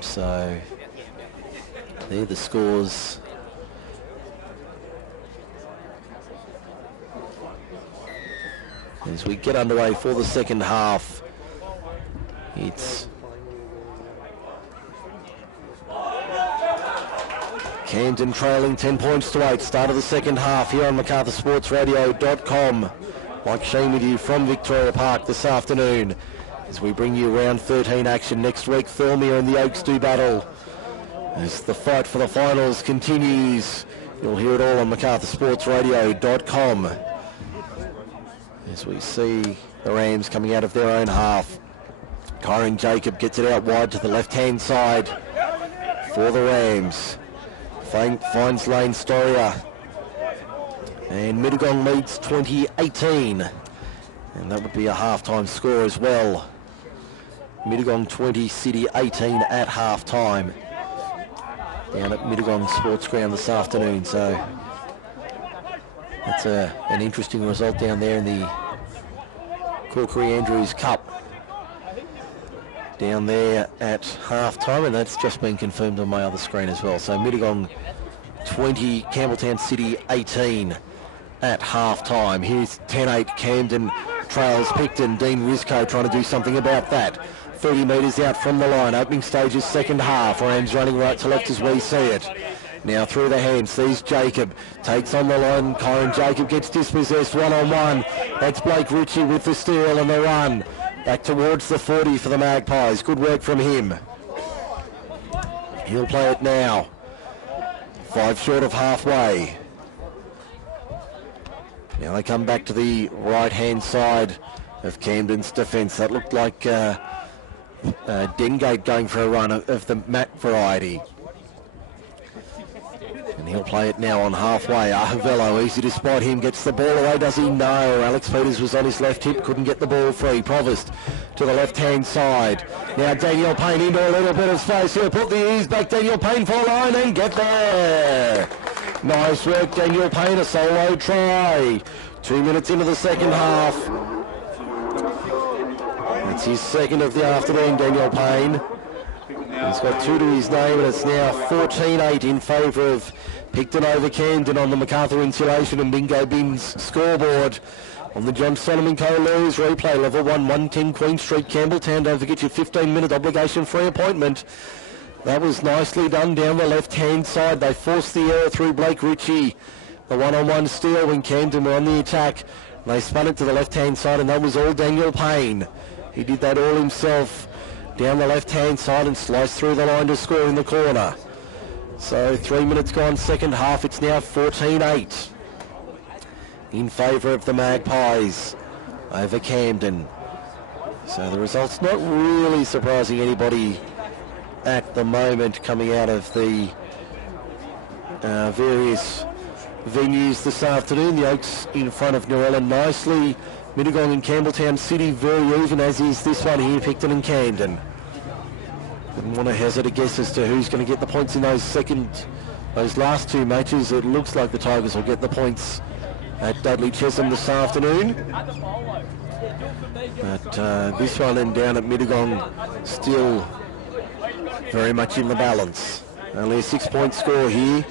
So there the scores. As we get underway for the second half, it's Camden trailing 10 points to 8. Start of the second half here on MacArthurSportsRadio.com. Mike Shean with you from Victoria Park this afternoon as we bring you round 13 action next week. Thormere and the Oaks do battle as the fight for the finals continues. You'll hear it all on MacArthurSportsRadio.com as we see the Rams coming out of their own half. Kyron Jacob gets it out wide to the left-hand side for the Rams. Finds Lane Storia. And Mittagong leads 20-18. And that would be a half-time score as well. Mittagong 20, City 18 at half-time. Down at Mittagong Sports Ground this afternoon. So that's an interesting result down there in the Corkery Andrews Cup. Down there at half-time, and that's just been confirmed on my other screen as well. So Mittagong 20, Campbelltown City 18 at half-time. Here's 10-8, Camden trails Picton. Dean Risco trying to do something about that. 30 metres out from the line. Opening stages, second half. Rams running right to left as we see it. Now through the hand, sees Jacob, takes on the line. Kyron Jacob gets dispossessed one-on-one. That's Blake Ritchie with the steal and the run. Back towards the 40 for the Magpies. Good work from him. He'll play it now. 5 short of halfway. Now they come back to the right-hand side of Camden's defence. That looked like Dengate going for a run of the Matt variety. And he'll play it now on halfway. Ahavello, easy to spot him, gets the ball away, does he? No. Alex Peters was on his left hip, couldn't get the ball free. Provost to the left-hand side. Now Daniel Payne into a little bit of space. He'll put the ears back. Daniel Payne for line and get there. Nice work, Daniel Payne, a solo try. 2 minutes into the second half. It's his second of the afternoon, Daniel Payne. He's got 2 to his name, and it's now 14-8 in favour of Picton over Camden on the MacArthur Insulation and Bingo Bins scoreboard. On the John Solomon Co. Lawyers replay, level 1, 110 Queen Street, Campbelltown. Don't forget your 15-minute obligation-free appointment. That was nicely done down the left-hand side. They forced the error through Blake Ritchie. The one-on-one steal when Camden were on the attack. They spun it to the left-hand side, and that was all Daniel Payne. He did that all himself down the left-hand side and sliced through the line to score in the corner. So 3 minutes gone, second half. It's now 14-8 in favour of the Magpies over Camden. So the result's not really surprising anybody at the moment coming out of the various venues this afternoon. The Oaks in front of Narella nicely. Mittagong and Campbelltown City very even, as is this one here, Picton and Camden. Wouldn't want to hazard a guess as to who's going to get the points in those last 2 matches. It looks like the Tigers will get the points at Dudley Chesham this afternoon. But this one and down at Mittagong still very much in the balance. Only a 6-point score here.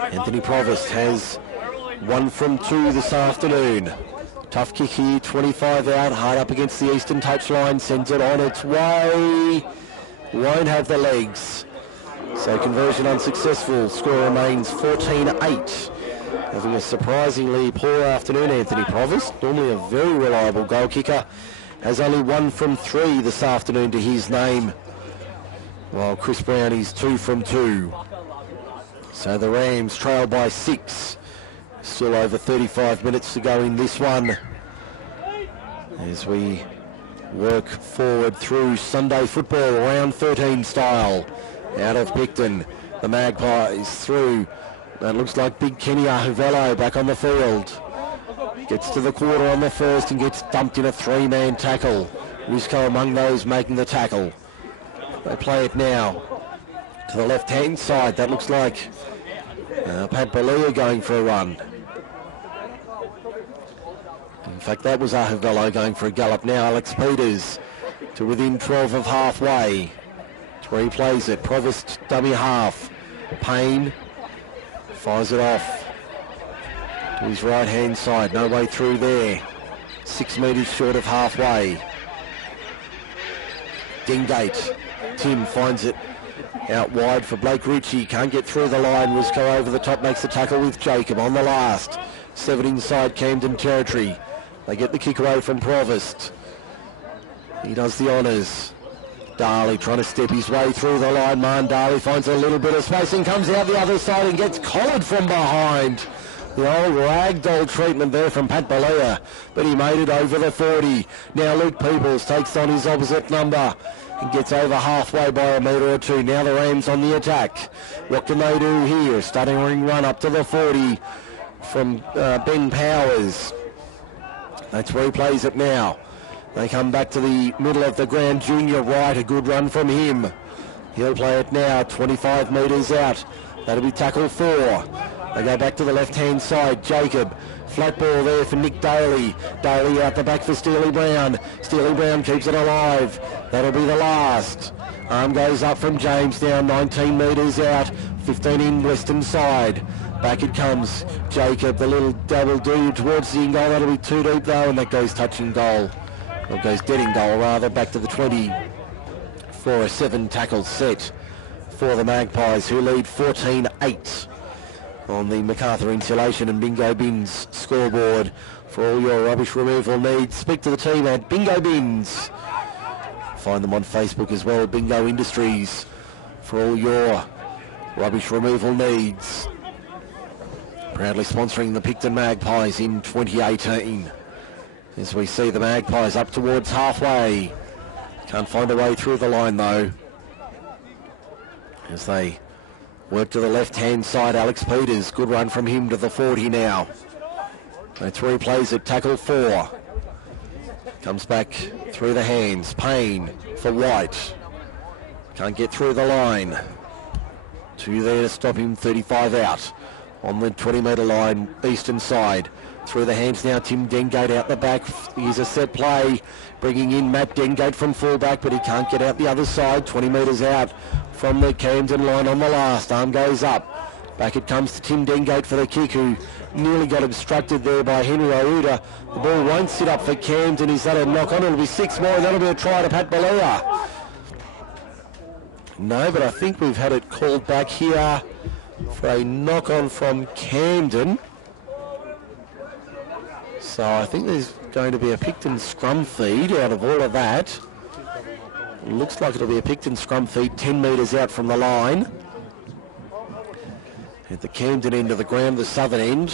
Anthony Provost has 1 from 2 this afternoon. Tough kick here, 25 out, hard up against the eastern touchline, sends it on its way. Won't have the legs. So conversion unsuccessful. Score remains 14-8. Having a surprisingly poor afternoon, Anthony Provost, normally a very reliable goal kicker, has only 1 from 3 this afternoon to his name, while Chris Brown is 2 from 2. So the Rams trail by 6. Still over 35 minutes to go in this one as we work forward through Sunday football, round 13 style. Out of Picton, the Magpies through. That looks like Big Kenny Ahavello back on the field. Gets to the quarter on the first and gets dumped in a 3-man tackle. Risco among those making the tackle. They play it now to the left-hand side. That looks like Pat Balia going for a run. In fact, that was Ahavello going for a gallop now. Alex Peters to within 12 of halfway. where he plays it. Provost dummy half. Payne fires it off to his right hand side. No way through there. 6 metres short of halfway. Dingate. Tim finds it out wide for Blake Ritchie. Can't get through the line. Risco over the top makes the tackle with Jacob on the last. 7 inside Camden territory. They get the kick away from Provost. He does the honours. Darley trying to step his way through the line. Man Darley finds a little bit of space and comes out the other side and gets collared from behind. The old ragdoll treatment there from Pat Balea, but he made it over the 40. Now Luke Peoples takes on his opposite number and gets over halfway by a metre or two. Now the Rams on the attack. What can they do here? Stuttering run up to the 40 from Ben Powers. That's where he plays it now. They come back to the middle of the ground. Junior Wright, a good run from him. He'll play it now, 25 metres out. That'll be tackle 4. They go back to the left-hand side. Jacob, flat ball there for Nick Daly. Daly out the back for Steely Brown. Steely Brown keeps it alive. That'll be the last. Arm goes up from James now, 19 metres out. 15 in western side. Back it comes. Jacob, the little double do towards the in goal. That'll be too deep though, and that goes touching goal. Or goes dead in goal rather, back to the 20 for a 7 tackle set for the Magpies, who lead 14-8 on the MacArthur Insulation and Bingo Bins scoreboard. For all your rubbish removal needs, speak to the team at Bingo Bins. Find them on Facebook as well, Bingo Industries, for all your rubbish removal needs. Proudly sponsoring the Picton Magpies in 2018. As we see the Magpies up towards halfway. Can't find a way through the line though. As they work to the left-hand side, Alex Peters. Good run from him to the 40 now. That's where he plays it, tackle 4. Comes back through the hands. Payne for White. Can't get through the line. 2 there to stop him, 35 out. On the 20-metre line, eastern side. Through the hands now, Tim Dengate out the back. Here's a set play, bringing in Matt Dengate from fullback, but he can't get out the other side. 20 metres out from the Camden line on the last. Arm goes up. Back it comes to Tim Dengate for the kick, who nearly got obstructed there by Henry Ouda. The ball won't sit up for Camden. He's had a knock on. It'll be 6 more. That'll be a try to Pat Balea. No, but I think we've had it called back here for a knock on from Camden. So I think there's going to be a Picton scrum feed out of all of that. Looks like it'll be a Picton scrum feed 10 metres out from the line. At the Camden end of the ground, the southern end.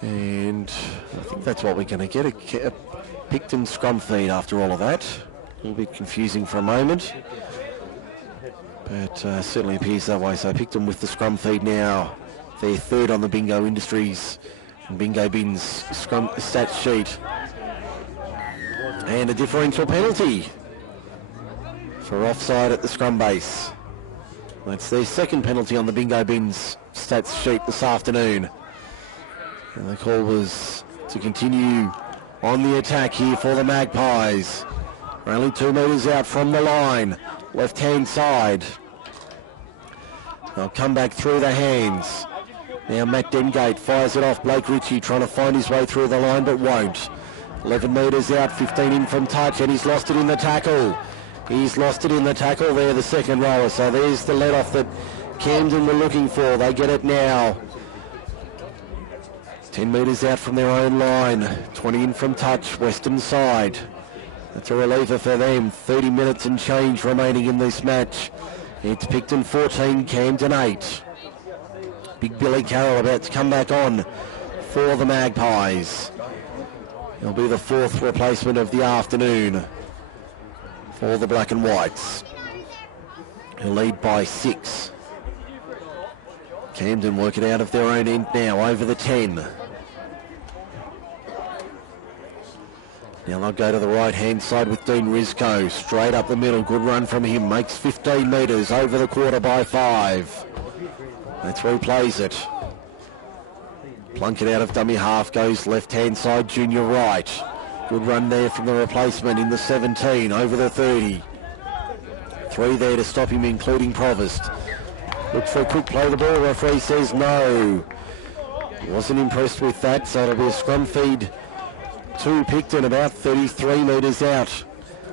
And I think that's what we're going to get, a Picton scrum feed after all of that. A little bit confusing for a moment. But certainly appears that way. So Picton with the scrum feed now. They're third on the Bingo Industries and Bingo Bins scrum stats sheet. And a differential penalty for offside at the scrum base. That's their second penalty on the Bingo Bins stats sheet this afternoon. And the call was to continue on the attack here for the Magpies. We're only 2 metres out from the line, left-hand side. They'll come back through the hands. Now Matt Dengate fires it off. Blake Ritchie trying to find his way through the line, but won't. 11 metres out, 15 in from touch, and he's lost it in the tackle. He's lost it in the tackle there, the second rower. So there's the let-off that Camden were looking for. They get it now. 10 metres out from their own line. 20 in from touch, western side. That's a reliever for them. 30 minutes and change remaining in this match. It's Picton 14, Camden 8. Big Billy Carroll about to come back on for the Magpies. He'll be the 4th replacement of the afternoon for the Black and Whites. He'll lead by 6. Camden work it out of their own end now, over the 10. Now they'll go to the right-hand side with Dean Risco. Straight up the middle, good run from him. Makes 15 metres, over the quarter by 5. That's where he plays it. Plunk it out of dummy half, goes left-hand side, Junior Wright. Good run there from the replacement in the 17, over the 30. 3 there to stop him, including Provost. Looks for a quick play the ball. Referee says no. Wasn't impressed with that, so it'll be a scrum feed to Picton, about 33 metres out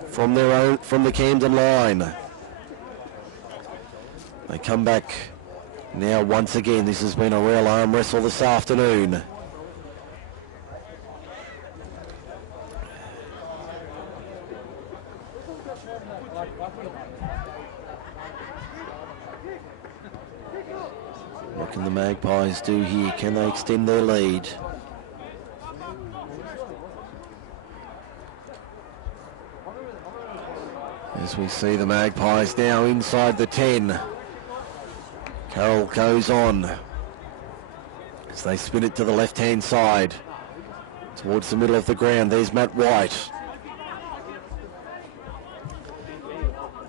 from the Camden line. They come back now once again. This has been a real arm wrestle this afternoon. What can the Magpies do here? Can they extend their lead? As we see the Magpies now inside the 10. Carroll goes on as they spin it to the left-hand side towards the middle of the ground. There's Matt White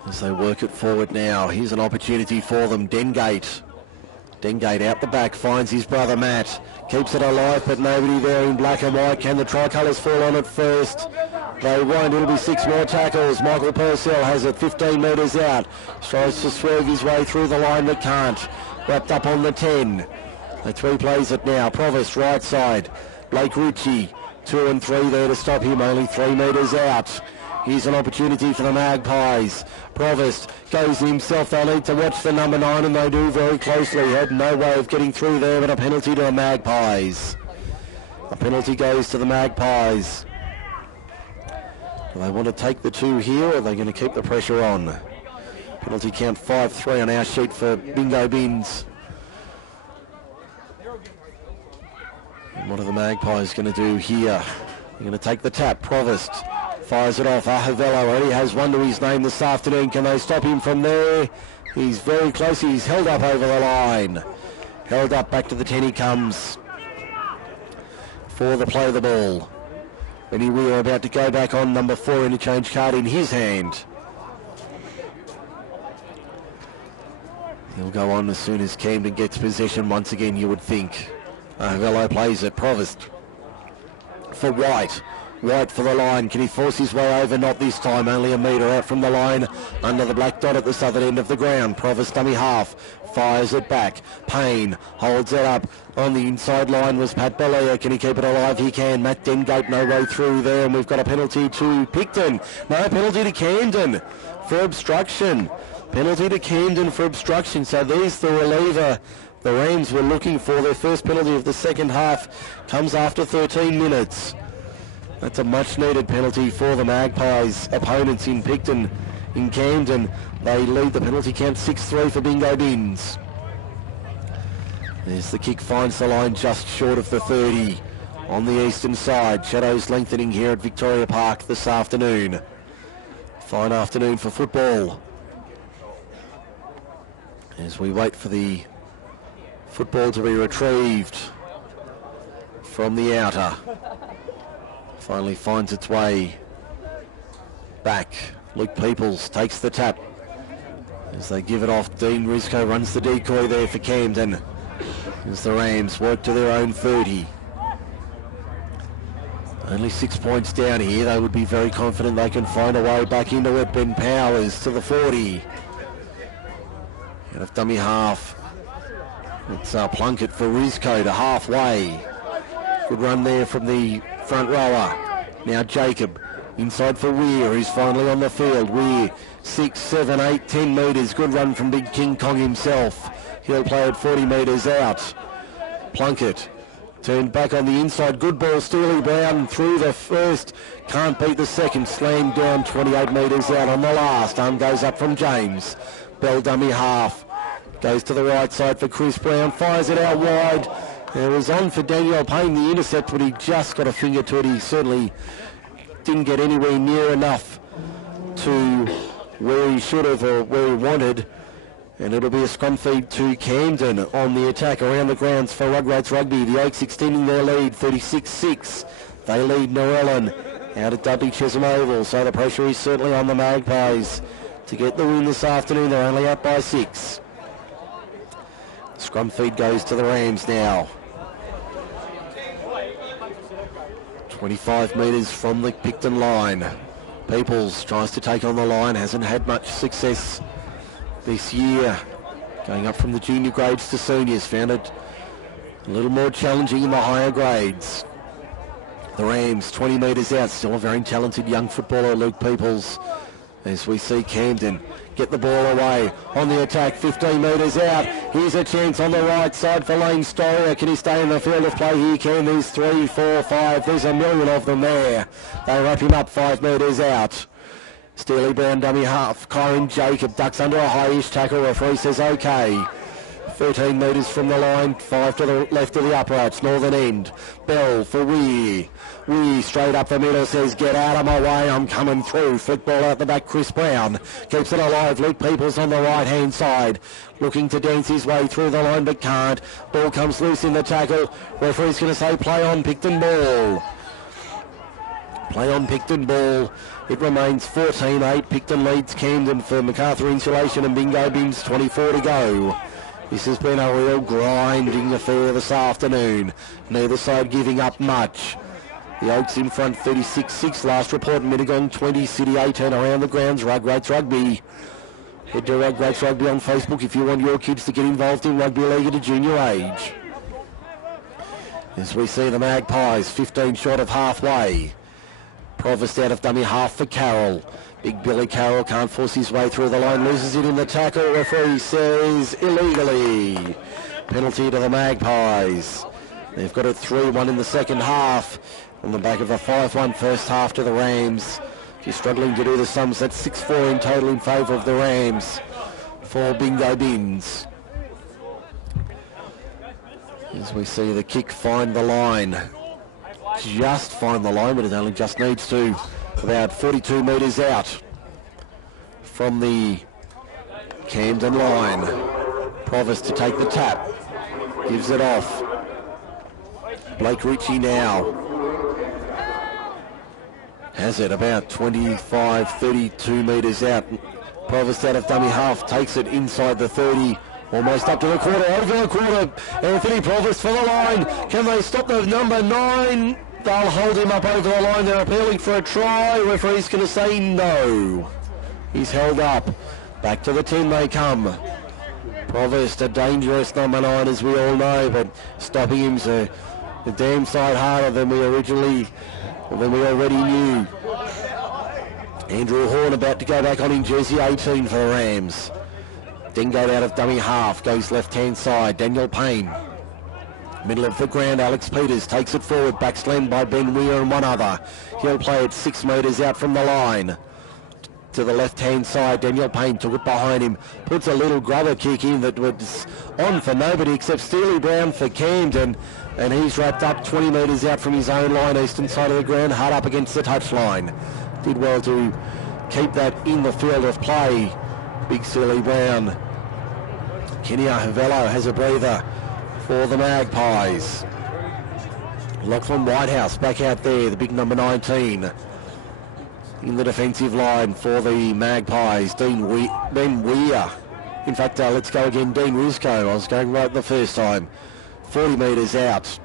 as they work it forward now. Here's an opportunity for them. Dengate out the back, finds his brother Matt, keeps it alive, but nobody there in black and white. Can the tricolours fall on it first? They won't. It'll be 6 more tackles. Michael Purcell has it 15 metres out. Tries to swerve his way through the line but can't. Wrapped up on the 10. The 3 plays it now. Provost right side. Blake Ritchie 2 and 3 there to stop him. Only 3 metres out. Here's an opportunity for the Magpies. Provost goes himself. They'll need to watch the number 9, and they do very closely. Had no way of getting through there, but a penalty to the Magpies. A penalty goes to the Magpies. Do they want to take the 2 here, or are they going to keep the pressure on? Penalty count 5-3 on our sheet for Bingo Bins. And what are the Magpies going to do here? They're going to take the tap. Provost fires it off. Ahavello already has one to his name this afternoon. Can they stop him from there? He's very close. He's held up over the line. Held up, back to the 10 he comes for the play of the ball. Benny Weir about to go back on number 4, interchange card in his hand. He'll go on as soon as Camden gets possession once again, you would think. Velo plays it. Provost for White. White for the line. Can he force his way over? Not this time. Only a metre out from the line under the black dot at the southern end of the ground. Provost dummy half. Fires it back. Payne holds it up. On the inside line was Pat Balea. Can he keep it alive? He can. Matt Dengate no way through there. And we've got a penalty to Picton. No, penalty to Camden for obstruction. Penalty to Camden for obstruction. So there's the reliever the Rams were looking for. Their first penalty of the second half comes after 13 minutes. That's a much-needed penalty for the Magpies. Opponents in Picton, in Camden, they lead the penalty count 6-3 for Bingo Bins. There's the kick, finds the line just short of the 30 on the eastern side. Shadows lengthening here at Victoria Park this afternoon. Fine afternoon for football. As we wait for the football to be retrieved from the outer. Finally finds its way back. Luke Peoples takes the tap. As they give it off, Dean Risco runs the decoy there for Camden. As the Rams work to their own 30. Only 6 points down here. They would be very confident they can find a way back into it. Ben Powers to the 40. Out of dummy half. It's Plunkett for Risco to halfway. Good run there from the front rower. Now Jacob inside for Weir, who's finally on the field. Weir 6, 7, 8, 10 metres. Good run from Big King Kong himself. He'll play at 40 metres out. Plunkett turned back on the inside. Good ball. Steely Brown through the first. Can't beat the second. Slammed down 28 metres out on the last. Arm goes up from James. Bell dummy half. Goes to the right side for Chris Brown. Fires it out wide. It was on for Daniel Payne, the intercept, but he just got a finger to it. He certainly didn't get anywhere near enough to where he should have or where he wanted. And it'll be a scrum feed to Camden on the attack around the grounds for Rugrats Rugby. The Oaks extending their lead, 36-6. They lead Norellan out at Dudley Chisholm Oval, so the pressure is certainly on the Magpies to get the win this afternoon. They're only up by 6. Scrum feed goes to the Rams now. 25 metres from the Picton line. Peoples tries to take on the line, hasn't had much success this year. Going up from the junior grades to seniors, found it a little more challenging in the higher grades. The Rams 20 metres out, still a very talented young footballer, Luke Peoples, as we see Camden get the ball away on the attack, 15 metres out. Here's a chance on the right side for Lane Storer. Can he stay in the field of play? He can. There's 3, 4, 5. There's a million of them there. They wrap him up 5 metres out. Steely Brown dummy half. Kyron Jacob ducks under a high-ish tackle. Referee says okay. 13 metres from the line, 5 to the left of the uprights, northern end. Bell for Weir. Weir straight up the middle says, get out of my way, I'm coming through. Football out the back, Chris Brown keeps it alive. Luke Peoples on the right-hand side, looking to dance his way through the line but can't. Ball comes loose in the tackle. Referee's going to say play on, Picton ball. Play on, Picton ball. It remains 14-8. Picton leads Camden for MacArthur Insulation and Bingo Bins, 24 to go. This has been a real grinding affair this afternoon. Neither side giving up much. The Oaks in front 36-6. Last report, Mittagong 20, City 18 around the grounds. Rugrates Rugby. Head to Rugrates Rugby on Facebook if you want your kids to get involved in rugby league at a junior age. As we see the Magpies 15 short of halfway. Provost out of dummy half for Carroll. Big Billy Carroll can't force his way through the line, loses it in the tackle. Referee says illegally. Penalty to the Magpies. They've got it 3-1 in the second half on the back of a 5-1 first half to the Rams. If you're struggling to do the sums, that's 6-4 in total in favour of the Rams for Bingo Bins. As we see the kick find the line. Just find the line, but it only just needs to. About 42 metres out from the Camden line. Provost to take the tap. Gives it off. Blake Ritchie now. Has it about 25, 32 metres out. Provost out of dummy half. Takes it inside the 30. Almost up to the quarter. Over the quarter. Anthony Provost for the line. Can they stop the number 9? They'll hold him up over the line. They're appealing for a try. Referee's going to say no. He's held up. Back to the 10 they come. Provost, a dangerous number 9, as we all know, but stopping him's a damn sight harder than we already knew. Andrew Horn about to go back on in jersey 18 for the Rams. Dingate out of dummy half, goes left-hand side. Daniel Payne. Middle of the ground, Alex Peters takes it forward, backslammed by Ben Weir and one other. He'll play it 6 metres out from the line. To the left-hand side, Daniel Payne took it behind him, puts a little grubber kick in that was on for nobody except Steely Brown for Camden, and he's wrapped up 20 metres out from his own line, eastern side of the ground, hard up against the touchline. Did well to keep that in the field of play, Big Steely Brown. Kenny Havello has a breather for the Magpies. Lachlan Whitehouse back out there, the big number 19 in the defensive line for the Magpies. Ben Weir. In fact, let's go again. Dean Risco. I was going right the first time. 40 metres out.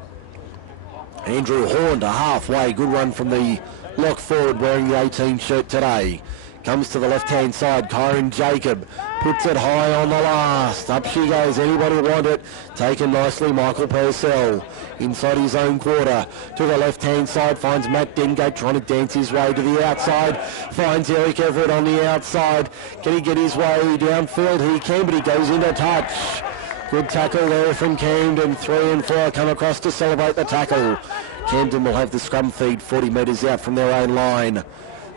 Andrew Horn to halfway. Good run from the lock forward wearing the 18 shirt today. Comes to the left-hand side. Kyron Jacob puts it high on the last. Up she goes. Anybody want it? Taken nicely. Michael Purcell inside his own quarter. To the left-hand side. Finds Matt Dengate trying to dance his way to the outside. Finds Eric Everett on the outside. Can he get his way downfield? He can, but he goes into touch. Good tackle there from Camden. 3 and 4 come across to celebrate the tackle. Camden will have the scrum feed 40 metres out from their own line.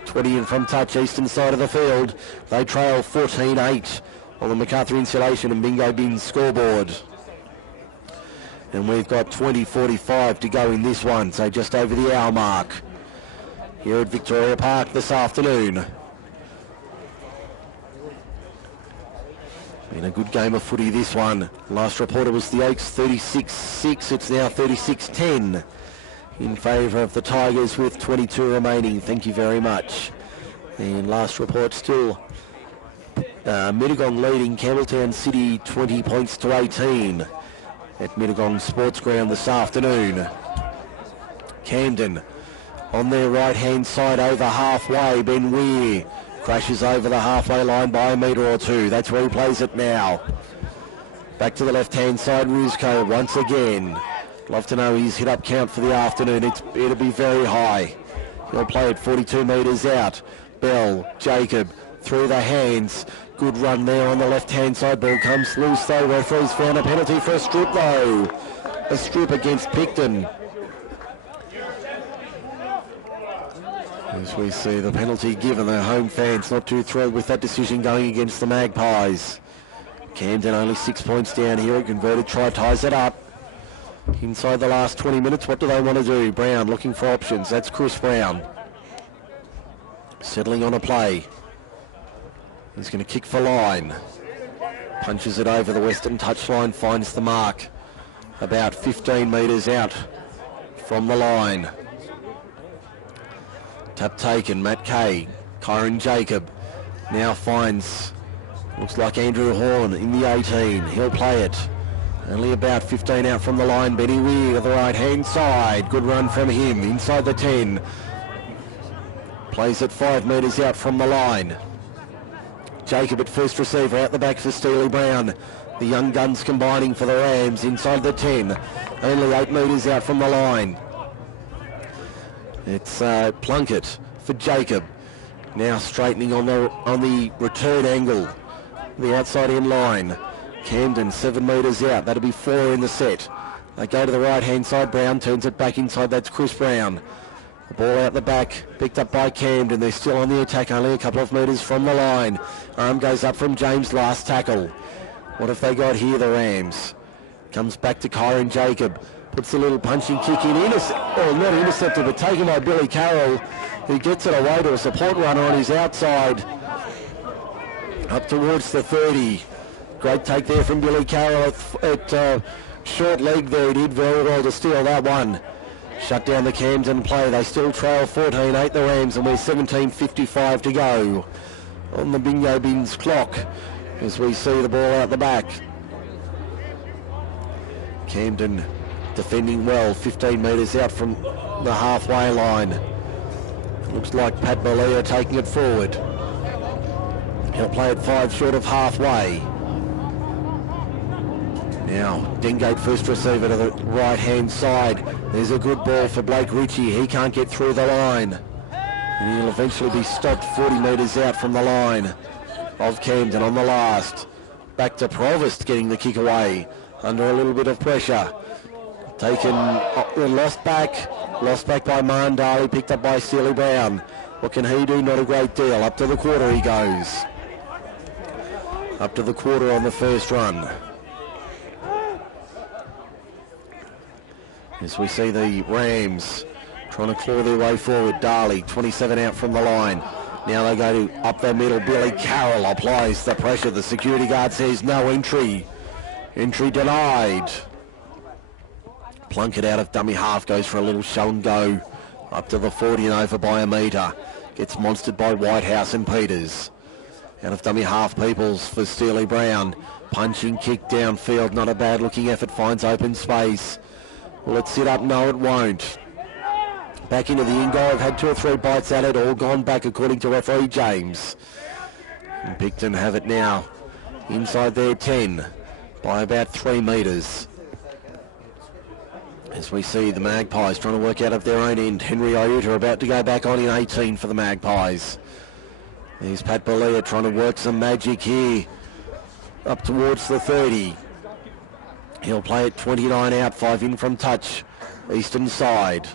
20 in from touch, eastern side of the field. They trail 14-8 on the MacArthur Insulation and Bingo Bins scoreboard. And we've got 20:45 to go in this one, so just over the hour mark here at Victoria Park this afternoon. Been a good game of footy, this one. Last reporter was the Oaks 36-6. It's now 36-10. In favour of the Tigers with 22 remaining. Thank you very much. And last report still Mittagong leading Campbelltown City 20 points to 18 at Mittagong Sports Ground this afternoon. Camden on their right-hand side over halfway. Ben Weir crashes over the halfway line by a metre or two. That's where he plays it now. Back to the left-hand side, Rusco once again. Love to know his hit-up count for the afternoon. It'll be very high. He'll play it 42 metres out. Bell, Jacob, through the hands. Good run there on the left-hand side. Ball comes loose though. Referee's found a penalty for a strip though. A strip against Picton. As we see the penalty given, the home fans not too thrilled with that decision going against the Magpies. Camden only 6 points down here. A converted try ties it up. Inside the last 20 minutes, what do they want to do? Brown looking for options. That's Chris Brown. Settling on a play. He's going to kick for line. Punches it over the western touchline, finds the mark. About 15 metres out from the line. Tap taken, Matt Kay. Kyron Jacob now finds, looks like Andrew Horn in the 18. He'll play it. Only about 15 out from the line. Benny Weir to the right-hand side. Good run from him inside the 10. Plays it 5 metres out from the line. Jacob at first receiver, out the back for Steely Brown. The young guns combining for the Rams inside the 10. Only 8 metres out from the line. It's Plunkett for Jacob. Now straightening on the return angle. The outside in line. Camden 7 metres out. That'll be 4 in the set. They go to the right-hand side. Brown turns it back inside. That's Chris Brown. The ball out the back, picked up by Camden. They're still on the attack, only a couple of metres from the line. Arm goes up from James, last tackle. What have they got here, the Rams? Comes back to Kyron Jacob. Puts a little punching kick in. Not intercepted, but taken by Billy Carroll, who gets it away to a support runner on his outside. Up towards the 30. Great take there from Billy Carroll at short leg there. He did very well to steal that one. Shut down the Camden play. They still trail 14-8 the Rams, and we're 17:55 to go on the bingo bins clock as we see the ball out the back. Camden defending well, 15 metres out from the halfway line. Looks like Pat Balia taking it forward. He'll play it 5 short of halfway. Now, Dengate first receiver to the right-hand side. There's a good ball for Blake Ritchie. He can't get through the line. And he'll eventually be stopped 40 metres out from the line of Camden on the last. Back to Provost getting the kick away under a little bit of pressure. Taken, lost back by Mandali, picked up by Steely Brown. What can he do? Not a great deal. Up to the quarter he goes. Up to the quarter on the first run. As we see the Rams trying to claw their way forward. Darley, 27 out from the line. Now they go to up the middle. Billy Carroll applies the pressure. The security guard says no entry. Entry denied. Plunkett out of dummy half, goes for a little show and go. Up to the 40 and over by a metre. Gets monstered by Whitehouse and Peters. Out of dummy half, Peoples for Steely Brown. Punching kick downfield. Not a bad looking effort. Finds open space. Will it sit up? No, it won't. Back into the in-goal. I've had 2 or 3 bites at it. All gone back according to referee James. And Picton have it now. Inside their 10 by about 3 metres. As we see the Magpies trying to work out of their own end. Henry Iuta about to go back on in 18 for the Magpies. There's Pat Balia trying to work some magic here. Up towards the 30. He'll play it 29 out, 5 in from touch. Eastern side.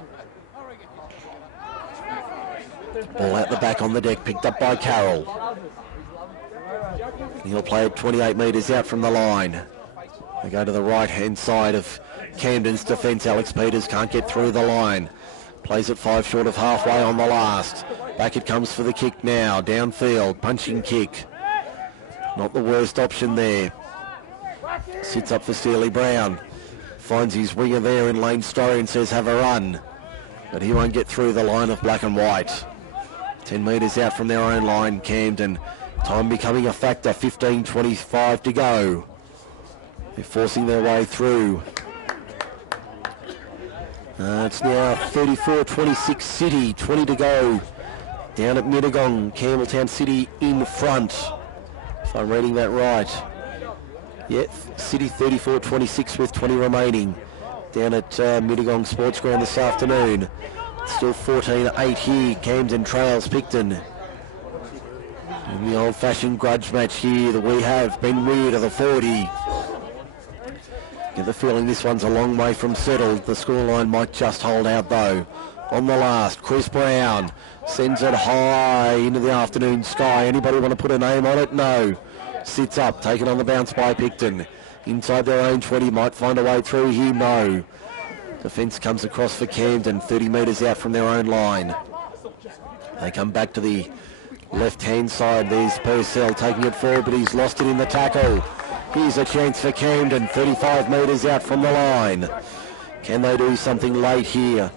Ball out the back on the deck, picked up by Carroll. He'll play it 28 metres out from the line. They go to the right-hand side of Camden's defence. Alex Peters can't get through the line. Plays it 5 short of halfway on the last. Back it comes for the kick now. Downfield, punching kick. Not the worst option there. Sits up for Steely Brown. Finds his winger there in Lane Story and says have a run. But he won't get through the line of black and white. 10 metres out from their own line, Camden. Time becoming a factor, 15:25 to go. They're forcing their way through. It's now 34-26 City, 20 to go. Down at Mittagong, Campbelltown City in front, if I'm reading that right. Yeah, City 34-26 with 20 remaining. Down at Mittagong Sports Ground this afternoon. Still 14-8 here, Camden trails Picton. In the old-fashioned grudge match here that we have, Ben Weir to the 40. Get the feeling this one's a long way from settled. The scoreline might just hold out though. On the last, Chris Brown sends it high into the afternoon sky. Anybody want to put a name on it? No. Sits up, taken on the bounce by Picton. Inside their own 20, might find a way through here. No. Defence comes across for Camden, 30 metres out from their own line. They come back to the left-hand side. There's Purcell taking it forward, but he's lost it in the tackle. Here's a chance for Camden, 35 metres out from the line. Can they do something late here?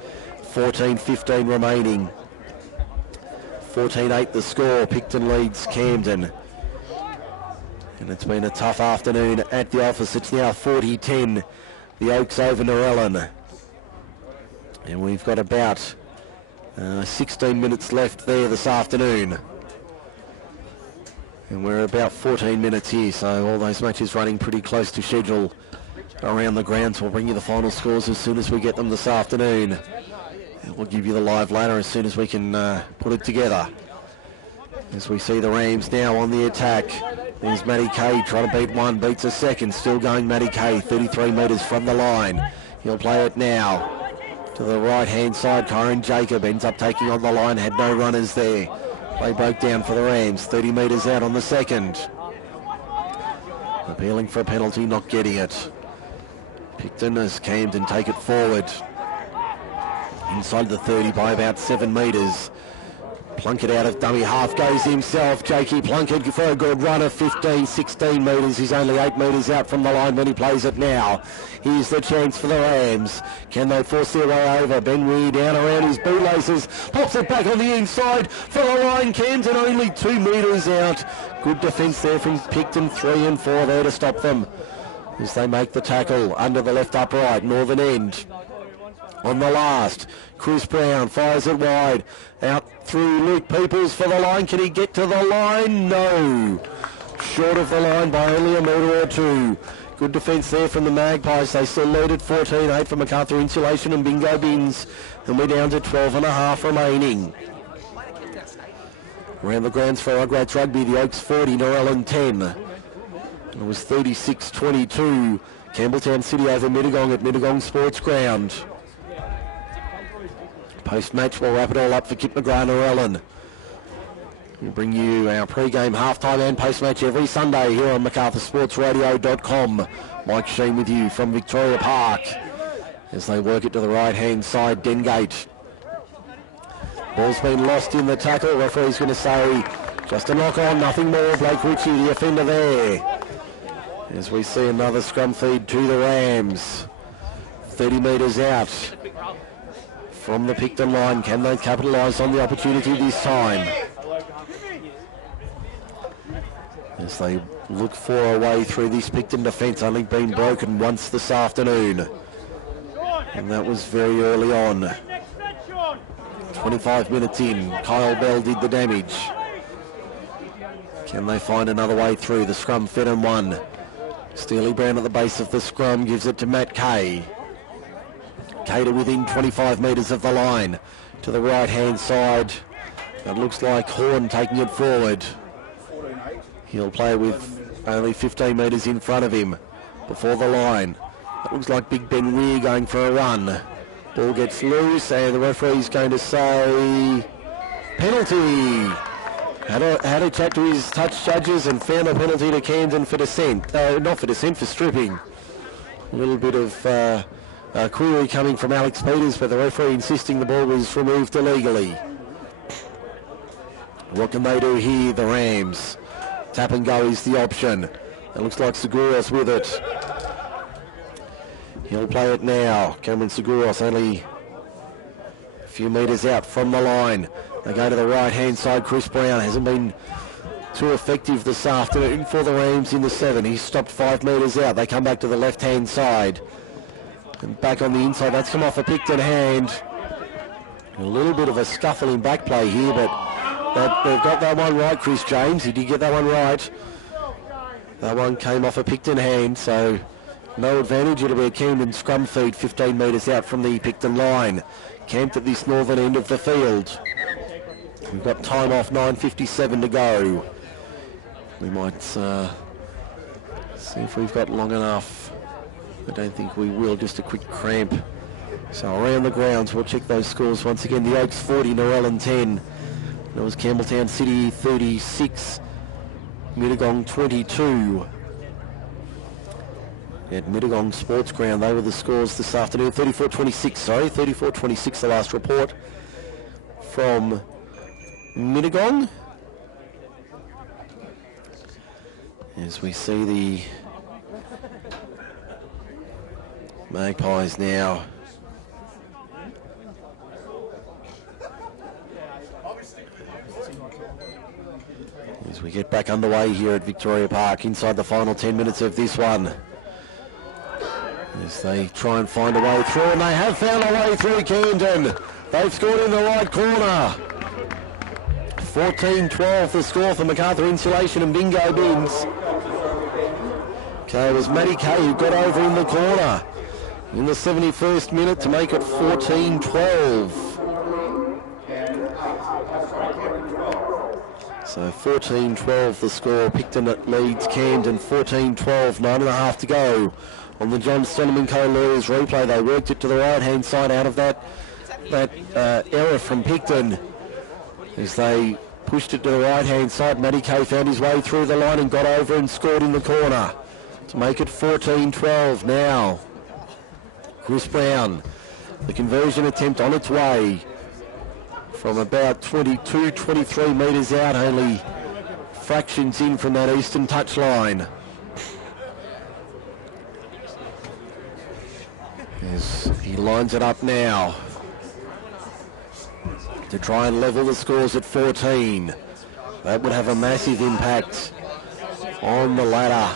14-15 remaining. 14-8 the score. Picton leads Camden. And it's been a tough afternoon at the office. It's now 40-10. The Oaks over Narellan. And we've got about 16 minutes left there this afternoon. And we're about 14 minutes here, so all those matches running pretty close to schedule around the grounds. We'll bring you the final scores as soon as we get them this afternoon. And we'll give you the live ladder as soon as we can put it together. As we see the Rams now on the attack. There's Matty Kay trying to beat one, beats a second. Still going Matty Kay, 33 metres from the line. He'll play it now. To the right-hand side, Kyron Jacob ends up taking on the line, had no runners there. Play broke down for the Rams, 30 metres out on the second. Appealing for a penalty, not getting it. Picton as Camden take it forward. Inside the 30 by about 7 metres. Plunkett out of dummy half goes himself. Jakey Plunkett for a good run of 15, 16 metres. He's only 8 metres out from the line when he plays it now. Here's the chance for the Rams. Can they force their way over? Ben Weir down around his bootlaces. Pops it back on the inside for the line. Camden only 2 metres out. Good defence there from Picton. 3 and 4 there to stop them as they make the tackle under the left upright, northern end. On the last, Chris Brown fires it wide. Out through Luke Peoples for the line. Can he get to the line? No. Short of the line by only a metre or 2. Good defence there from the Magpies. They still lead at 14-8 for MacArthur Insulation and Bingo Bins. And we're down to 12.5 remaining. Around the grounds for Rugrats Rugby, the Oaks 40, Narellan 10. And it was 36-22. Campbelltown City over Mittagong at Mittagong Sports Ground. Post-match, we'll wrap it all up for Kip McGrath Narellan. We'll bring you our pre-game, half-time and post-match every Sunday here on MacArthurSportsRadio.com. Mike Shean with you from Victoria Park as they work it to the right-hand side, Dengate. Ball's been lost in the tackle. Referee's going to say just a knock-on, nothing more. Blake Ritchie, the offender there. As we see another scrum feed to the Rams. 30 metres out from the Picton line. Can they capitalise on the opportunity this time? As they look for a way through this Picton defence, only been broken once this afternoon. And that was very early on. 25 minutes in, Kyle Bell did the damage. Can they find another way through? The scrum fed and won. Steely Brown at the base of the scrum gives it to Matt Kay. Cater within 25 metres of the line. To the right-hand side. It looks like Horn taking it forward. He'll play with only 15 metres in front of him before the line. It looks like Big Ben Weir going for a run. Ball gets loose and the referee's going to say penalty. Had a chat to his touch judges and found a penalty to Camden for dissent. Not for dissent, for stripping. A little bit of query coming from Alex Peters, but the referee insisting the ball was removed illegally. What can they do here, the Rams? Tap and go is the option. It looks like Seguros with it. He'll play it now. Cameron Seguros only a few metres out from the line. They go to the right-hand side. Chris Brown hasn't been too effective this afternoon for the Rams in the 7. He's stopped 5 metres out. They come back to the left-hand side. And back on the inside, that's come off a Picton hand. A little bit of a scuffling back play here, but they've got that one right, Chris James. He did get that one right. That one came off a Picton hand, so no advantage. It'll be a Camden scrum feed 15 metres out from the Picton line. Camped at this northern end of the field. We've got time off, 9:57 to go. We might see if we've got long enough. I don't think we will, just a quick cramp. So around the grounds, we'll check those scores once again. The Oaks 40, Narellan 10. That was Campbelltown City 36, Mittagong 22. At Mittagong Sports Ground, they were the scores this afternoon. 34-26, sorry, 34-26 the last report from Mittagong. As we see the Magpies now as we get back underway here at Victoria Park inside the final 10 minutes of this one. As they try and find a way through, and they have found a way through Camden. They've scored in the right corner. 14-12 the score for MacArthur Insulation and Bingo Bins. Okay, it was Matty Kay who got over in the corner in the 71st minute to make it 14-12. So 14-12 the score. Picton at leads Camden 14-12, 9.5 to go. On the John Stoneman Co. Lawyers replay, they worked it to the right-hand side out of that error from Picton. As they pushed it to the right-hand side, Matty Kay found his way through the line and got over and scored in the corner to make it 14-12 now. Chris Brown, the conversion attempt on its way from about 22-23 metres out, only fractions in from that eastern touchline. As he lines it up now to try and level the scores at 14. That would have a massive impact on the ladder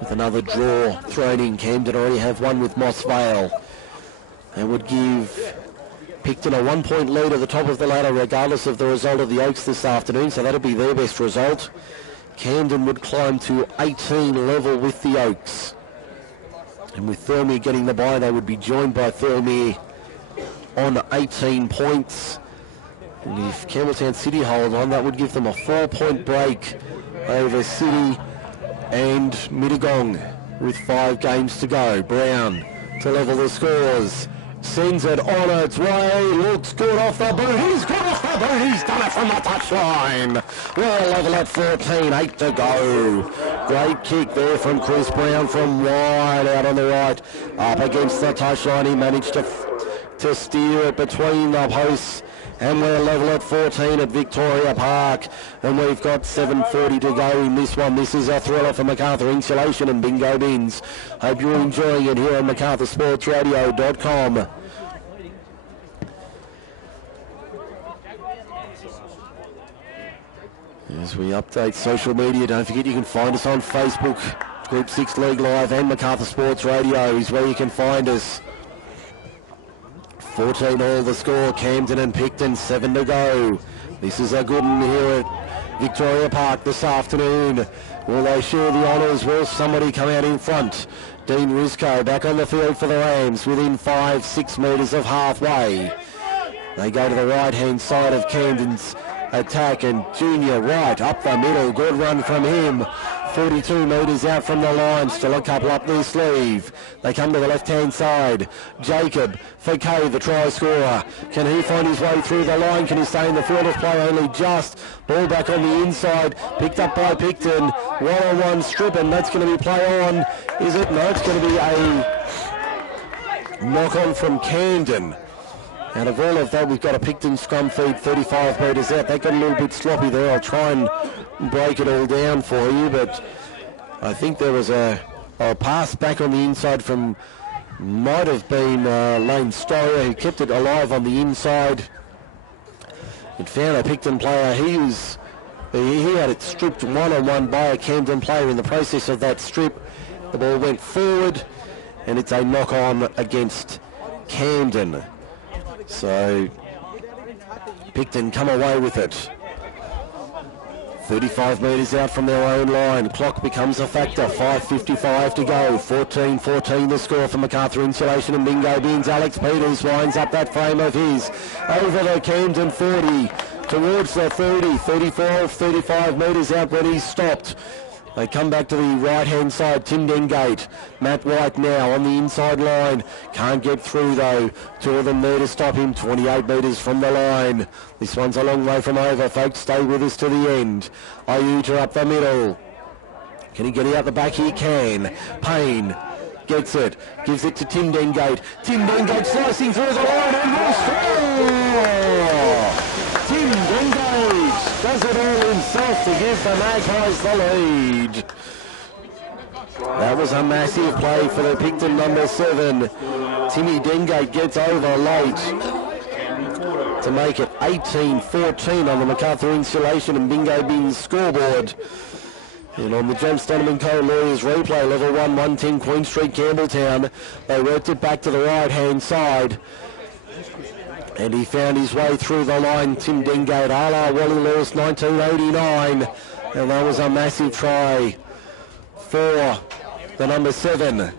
with another draw thrown in. Camden already have one with Moss Vale. That would give Picton a 1 point lead at the top of the ladder regardless of the result of the Oaks this afternoon, so that'll be their best result. Camden would climb to 18 level with the Oaks. And with Thirlmere getting the bye, they would be joined by Thirlmere on 18 points. And if Campbelltown City hold on, that would give them a 4 point break over City and Mittagong with 5 games to go. Brown to level the scores. Sends it on its way, looks good off the boot, he's good off the boot, he's done it from the touchline. Well, level at 14, 8 to go. Great kick there from Chris Brown from wide out on the right. Up against the touchline, he managed to steer it between the posts. And we're level at 14 at Victoria Park. And we've got 7:40 to go in this one. This is a thriller for MacArthur Insulation and Bingo Bins. Hope you're enjoying it here on MacArthurSportsRadio.com. As we update social media, don't forget you can find us on Facebook. Group 6 League Live and MacArthur Sports Radio is where you can find us. 14 all the score, Camden and Picton, 7 to go. This is a good one here at Victoria Park this afternoon. Will they share the honours? Will somebody come out in front? Dean Risco back on the field for the Rams within 5-6 metres of halfway. They go to the right-hand side of Camden's attack and Junior right up the middle. Good run from him. 42 metres out from the line, still a couple up their sleeve. They come to the left-hand side. Jacob for Kay, the try scorer. Can he find his way through the line? Can he stay in the field of play? Only just. Ball back on the inside, picked up by Picton. One-on-one strip, and that's going to be play on. Is it? No, it's going to be a knock-on from Camden. Out of all of that, we've got a Picton scrum feed 35 metres out. They got a little bit sloppy there. I'll try and break it all down for you, but I think there was a pass back on the inside from, might have been Lane Storer, who kept it alive on the inside. It found a Picton player. He had it stripped one-on-one by a Camden player. In the process of that strip, the ball went forward and it's a knock-on against Camden. So Picton come away with it. 35 metres out from their own line. Clock becomes a factor. 5:55 to go. 14-14 the score for MacArthur Insulation and Bingo Bins. Alex Peters winds up that frame of his over the Camden 40 towards the 30. 35 metres out when he's stopped. They come back to the right-hand side. Tim Dengate. Matt White now on the inside line. Can't get through, though. Two of them there to stop him. 28 metres from the line. This one's a long way from over, folks. Stay with us to the end. Iuta up the middle. Can he get it out the back? He can. Payne gets it. Gives it to Tim Dengate. Tim Dengate slicing through the line and will score! Tim Dengate does it all himself to give the Magpies the lead. That was a massive play for the Picton number 7. Timmy Dengate gets over late to make it 18-14 on the MacArthur Insulation and Bingo Bins scoreboard. And on the James Donovan Co. Lawyers replay, level 1, 110 Queen Street, Campbelltown, they worked it back to the right-hand side. And he found his way through the line, Tim Dengate, a la Wally Lewis, 1989. And that was a massive try for the number 7.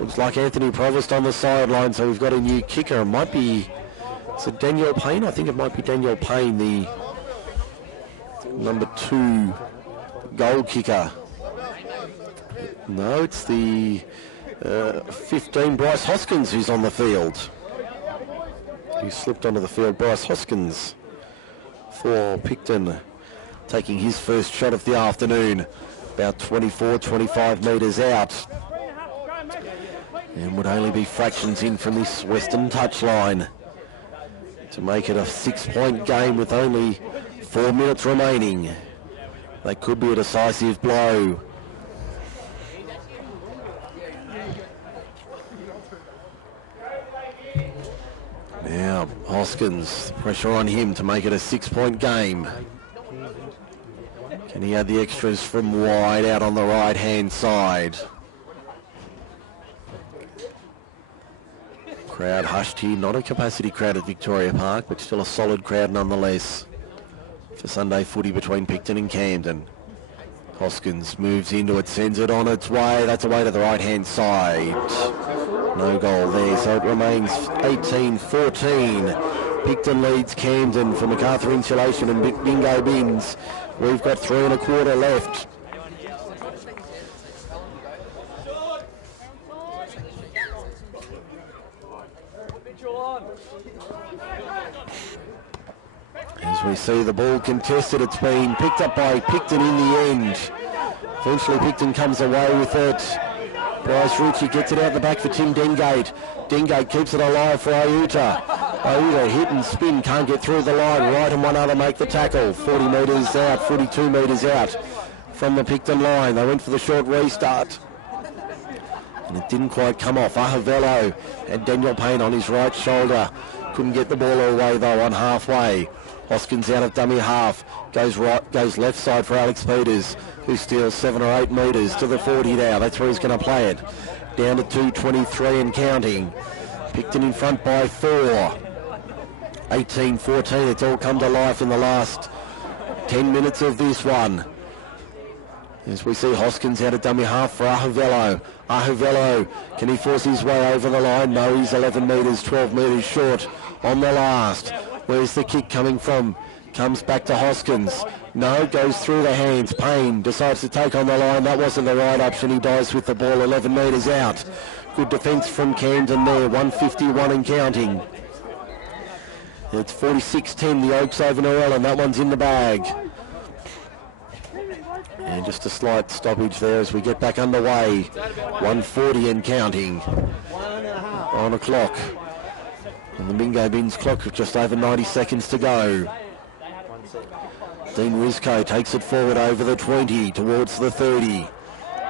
Looks like Anthony Provost on the sideline, so we've got a new kicker. It might be, is it Daniel Payne? I think it might be Daniel Payne, the number 2 goal kicker. No, it's the 15, Bryce Hoskins, who's on the field. He slipped onto the field. Bryce Hoskins for Picton, taking his first shot of the afternoon, about 24-25 metres out, and would only be fractions in from this western touchline to make it a 6-point game with only 4 minutes remaining. That could be a decisive blow. Now, Hoskins, pressure on him to make it a 6-point game. Can he add the extras from wide out on the right-hand side? Crowd hushed here, not a capacity crowd at Victoria Park, but still a solid crowd nonetheless for Sunday footy between Picton and Camden. Hoskins moves into it, sends it on its way. That's away to the right-hand side. No goal there, so it remains 18-14. Picton leads Camden for MacArthur Insulation and Bingo Bins. We've got 3 1/4 left. As we see the ball contested, it's been picked up by Picton in the end. Eventually Picton comes away with it. Bryce Ritchie gets it out the back for Tim Dengate. Dengate keeps it alive for Iuta. Iuta hit and spin, can't get through the line. Wright and one other make the tackle. 40 metres out, 42 metres out from the Picton line. They went for the short restart, and it didn't quite come off. Ahavello and Daniel Payne on his right shoulder. Couldn't get the ball away though on halfway. Hoskins out of dummy half, goes left side for Alex Peters, who steals 7 or 8 metres to the 40 now. That's where he's going to play it. Down to 2:23 and counting. Picton in front by 4. 18-14. It's all come to life in the last 10 minutes of this one. As we see Hoskins out of dummy half for Ahavello. Ahavello, can he force his way over the line? No, he's 11 metres, 12 metres short on the last. Where's the kick coming from? Comes back to Hoskins. No, goes through the hands. Payne decides to take on the line. That wasn't the right option. He dies with the ball 11 metres out. Good defence from Camden there. 151 and counting. It's 46-10, the Oaks over Norell, and that one's in the bag. And just a slight stoppage there as we get back underway. 140 and counting on a clock. And the Bingo Bins clock with just over 90 seconds to go. Dean Rizko takes it forward over the 20 towards the 30.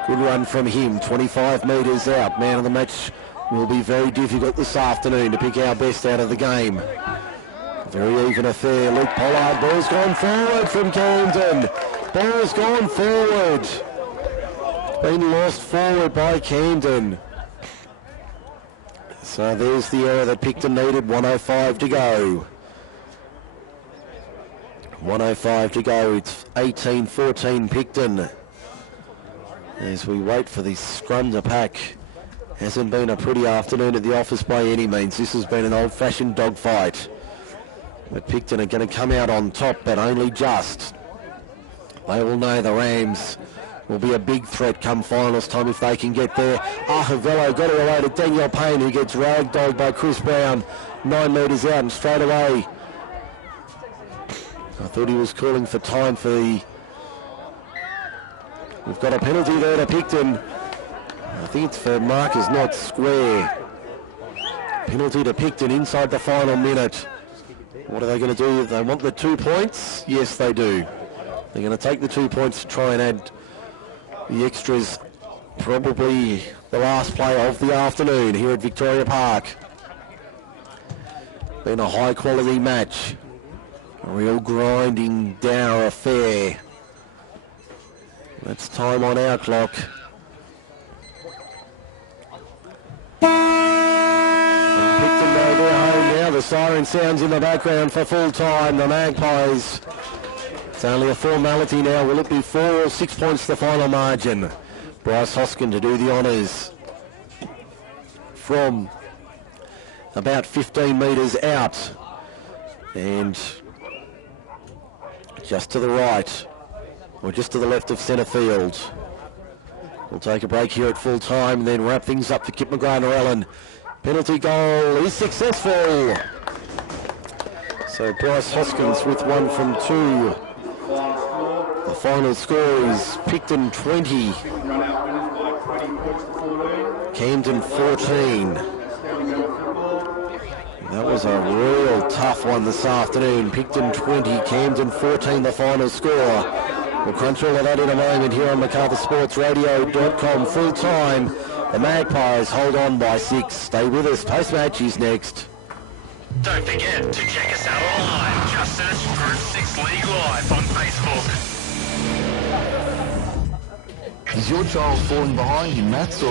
Good run from him, 25 metres out. Man of the match will be very difficult this afternoon to pick our best out of the game. Very even affair. Luke Pollard, ball's gone forward from Camden. Ball's gone forward. Been lost forward by Camden. So there's the error that Picton needed. 1:05 to go. 1:05 to go. It's 18-14 Picton. As we wait for the scrum to pack. Hasn't been a pretty afternoon at the office by any means. This has been an old-fashioned dogfight. But Picton are going to come out on top, but only just. They will know the Rams will be a big threat come finals time if they can get there. Ahavello got it away to Daniel Payne, who gets ragdolled by Chris Brown. 9 metres out and straight away. I thought he was calling for time for the... We've got a penalty there to Picton. I think it's for markers not square. Penalty to Picton inside the final minute. What are they going to do? They want the 2 points? Yes, they do. They're going to take the 2 points to try and add the extras. Probably the last play of the afternoon here at Victoria Park. Been a high quality match. A real grinding, dour affair. That's time on our clock. Picton go their home now. The siren sounds in the background for full time. The Magpies. It's only a formality now. Will it be 4 or 6 points the final margin? Bryce Hoskin to do the honours from about 15 metres out. And just to the right, or just to the left of centre field. We'll take a break here at full time and then wrap things up for Kip McGrath and Ellen. Penalty goal is successful. So Bryce Hoskins with 1 from 2. The final score is Picton 20, Camden 14. That was a real tough one this afternoon. Picton 20, Camden 14, the final score. We'll crunch all of that in a moment here on MacArthurSportsRadio.com. Full time, the Magpies hold on by 6. Stay with us. Post-match is next. Don't forget to check us out online. Just search Group 6 League Live on Facebook. Is your child falling behind in maths or